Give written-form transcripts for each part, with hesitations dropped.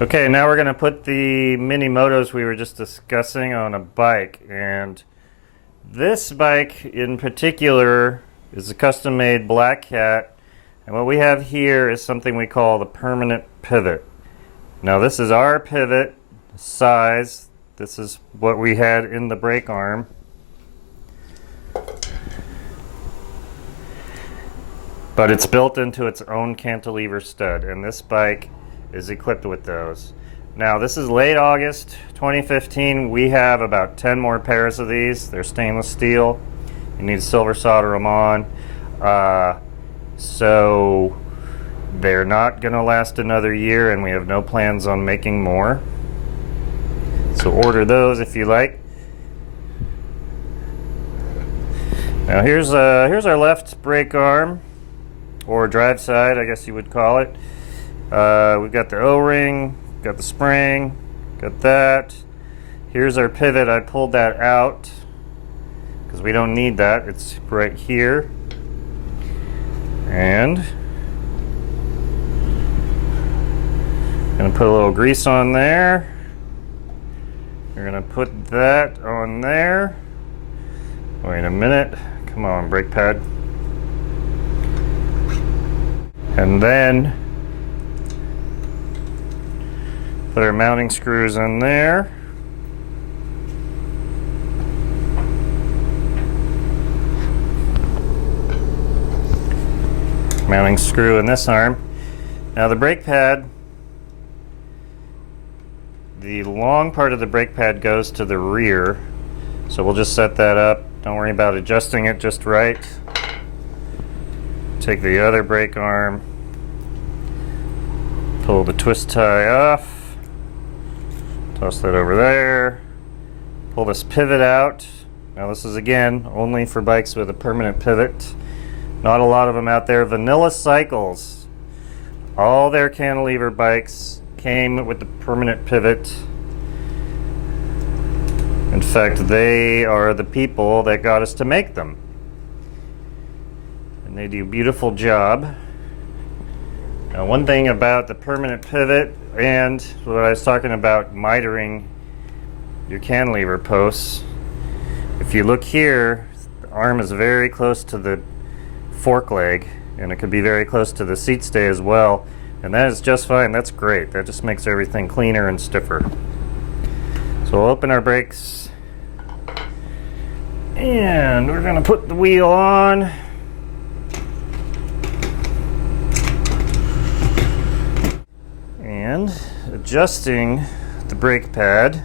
Okay, now we're going to put the Mini-Motos we were just discussing on a bike. And this bike in particular is a custom-made Black Cat. And what we have here is something we call the permanent pivot. Now this is our pivot size. This is what we had in the brake arm. But it's built into its own cantilever stud, and this bike is equipped with those. Now this is late August 2015. We have about 10 more pairs of these. They're stainless steel. You need to silver solder them on. So they're not going to last another year, and we have no plans on making more. So order those if you like. Now here's our left brake arm, or drive side, I guess you would call it. We've got the O-ring, got the spring, got that. Here's our pivot. I pulled that out because we don't need that. It's right here. And gonna put a little grease on there. We're gonna put that on there. Wait a minute. Come on, brake pad. And then put our mounting screws in there. Mounting screw in this arm. Now the brake pad, the long part of the brake pad goes to the rear. So we'll just set that up. Don't worry about adjusting it just right. Take the other brake arm, pull the twist tie off. Toss that over there. Pull this pivot out. Now this is again only for bikes with a permanent pivot. Not a lot of them out there. Vanilla Cycles, all their cantilever bikes came with the permanent pivot. In fact, they are the people that got us to make them. And they do a beautiful job. Now, one thing about the permanent pivot and what I was talking about mitering your cantilever posts, if you look here, the arm is very close to the fork leg, and it could be very close to the seat stay as well, and that is just fine. That's great. That just makes everything cleaner and stiffer. So we'll open our brakes, and we're going to put the wheel on. And adjusting the brake pad.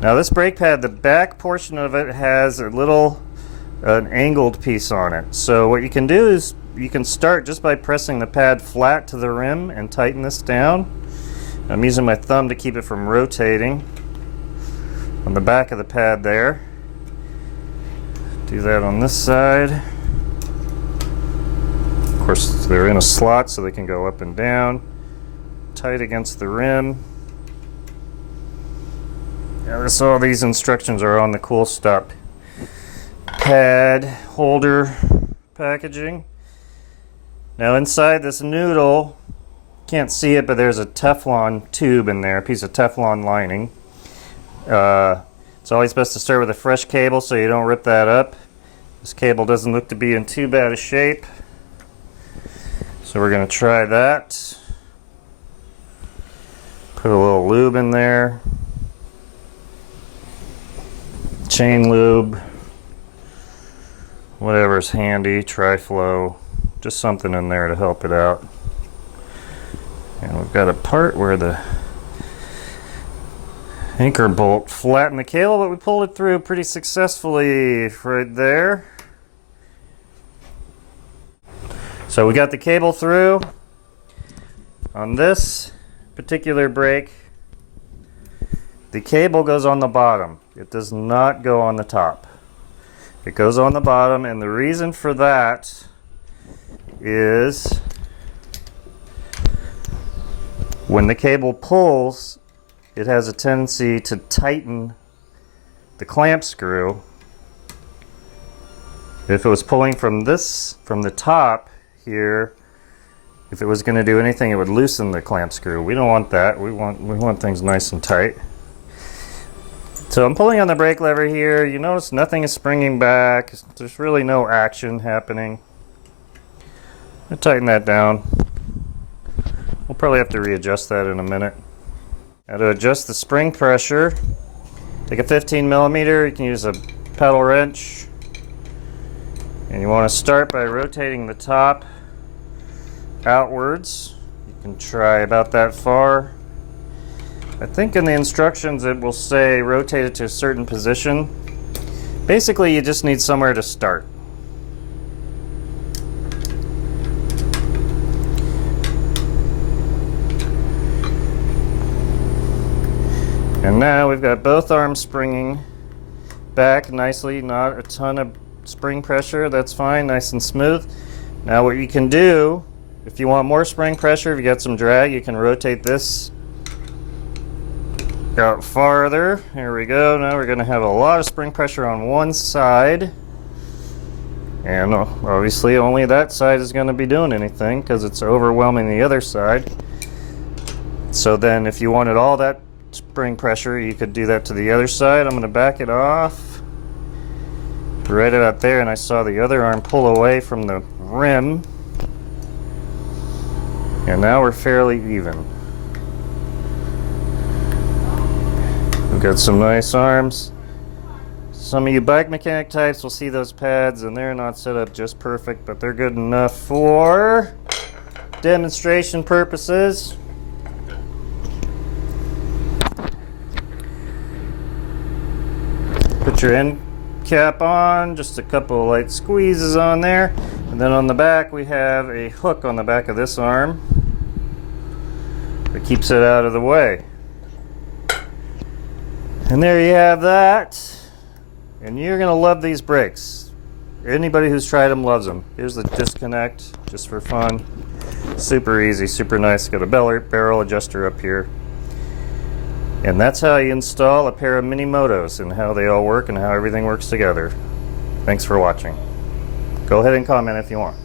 Now this brake pad, the back portion of it has an angled piece on it. So what you can do is you can start just by pressing the pad flat to the rim and tighten this down. I'm using my thumb to keep it from rotating on the back of the pad there. Do that on this side. Of course, they're in a slot so they can go up and down. Tight against the rim. Yeah, all these instructions are on the Cool Stop pad holder packaging. Now inside this noodle, can't see it, but there's a Teflon tube in there, a piece of Teflon lining. It's always best to start with a fresh cable so you don't rip that up. This cable doesn't look to be in too bad a shape, so we're going to try that. Put a little lube in there, chain lube, whatever's handy, Tri-Flow, just something in there to help it out. And we've got a part where the anchor bolt flattened the cable, but we pulled it through pretty successfully right there. So we got the cable through. On this particular brake, the cable goes on the bottom. It does not go on the top. It goes on the bottom, and the reason for that is when the cable pulls, it has a tendency to tighten the clamp screw. If it was pulling from the top here, if it was going to do anything, it would loosen the clamp screw. We don't want that. We want things nice and tight. So I'm pulling on the brake lever here. You notice nothing is springing back. There's really no action happening. I'll tighten that down. We'll probably have to readjust that in a minute. Now to adjust the spring pressure, take a 15 millimeter. You can use a pedal wrench. And you want to start by rotating the top outwards. You can try about that far. I think in the instructions it will say rotate it to a certain position. Basically, you just need somewhere to start. And now we've got both arms springing back nicely, not a ton of spring pressure. That's fine, nice and smooth. Now what you can do, if you want more spring pressure, if you got some drag, you can rotate this out farther. Here we go. Now we're going to have a lot of spring pressure on one side, and obviously only that side is going to be doing anything because it's overwhelming the other side. So then if you wanted all that spring pressure, you could do that to the other side. I'm going to back it off right about there, and I saw the other arm pull away from the rim, and now we're fairly even. We've got some nice arms. Some of you bike mechanic types will see those pads and they're not set up just perfect, but they're good enough for demonstration purposes. Put your end cap on, just a couple of light squeezes on there, and then on the back we have a hook on the back of this arm that keeps it out of the way. And there you have that, and you're gonna love these brakes. Anybody who's tried them loves them. Here's the disconnect, just for fun. Super easy, super nice. Got a barrel adjuster up here. And that's how you install a pair of Mini-Motos and how they all work and how everything works together. Thanks for watching. Go ahead and comment if you want.